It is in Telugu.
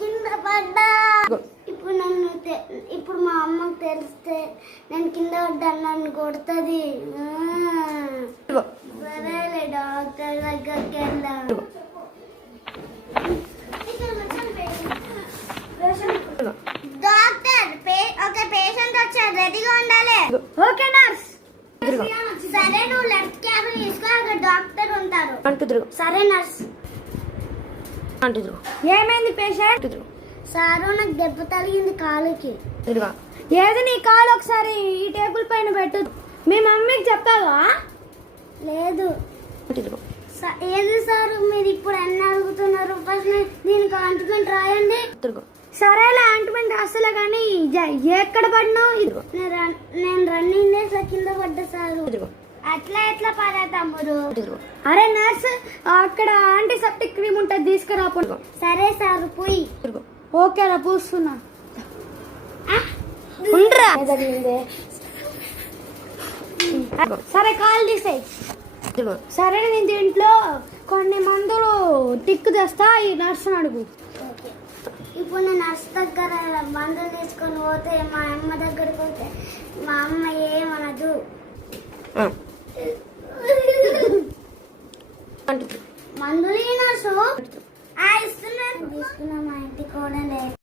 కింద పడ్డా. ఇప్పుడు మా అమ్మకు తెలిస్తే నేను కింద పడ్డా నన్ను కొడుతుంది. సరేలే డాక్టర్ దగ్గరికి వెళ్దాం. డాక్టర్ ఒక పేషెంట్ వచ్చాడు, రెడీగా ఉండాలి. Okay nurse. సరే నువ్వు లెఫ్ట్ క్యాబ్ తీసుకో, అక్కడ డాక్టర్ ఉంటారు. సరే నర్స్. ఏమైంది పేషెంట్? సారు నాకు దెబ్బ తగిలింది కాలుకి. ఏది నీ కాలు ఒకసారి ఈ టేబుల్ పైన పెట్టు. మీ మమ్మీకి చెప్పావా? లేదు. ఏది సారు మీరు ఇప్పుడు అన్ని అడుగుతున్నారు? ఫస్ట్ దీనికి ఆయింట్మెంట్ రాయండి. సరేలే ఆయింట్మెంట్ రాస్తలే కానీ ఎక్కడ పడినావు? నేను రన్నింగ్ చేసా కింద పడ్డా సారు. అట్లా ఎట్లా పడా తమ్ముడు? అరే నర్స్, అక్కడ యాంటీసెప్టిక్ క్రీమ్ ఉంటుంది, తీసుకురా. సరే సారు పోయి. ఓకేరా పూస్తున్నా. సరే కాల్ తీసేయి. సరే నేను దీంట్లో కొన్ని మందులు టిక్కు తెస్తా, ఈ నర్సుని అడుగు. ఇప్పుడు నేను నర్స్ దగ్గర మందులు తీసుకొని పోతే మా అమ్మ దగ్గరికి పోతే మా అమ్మ ఏమనదు. మందులు ఈ నర్సు ఇస్తున్నా మా ఇంటికి కూడా లేదు.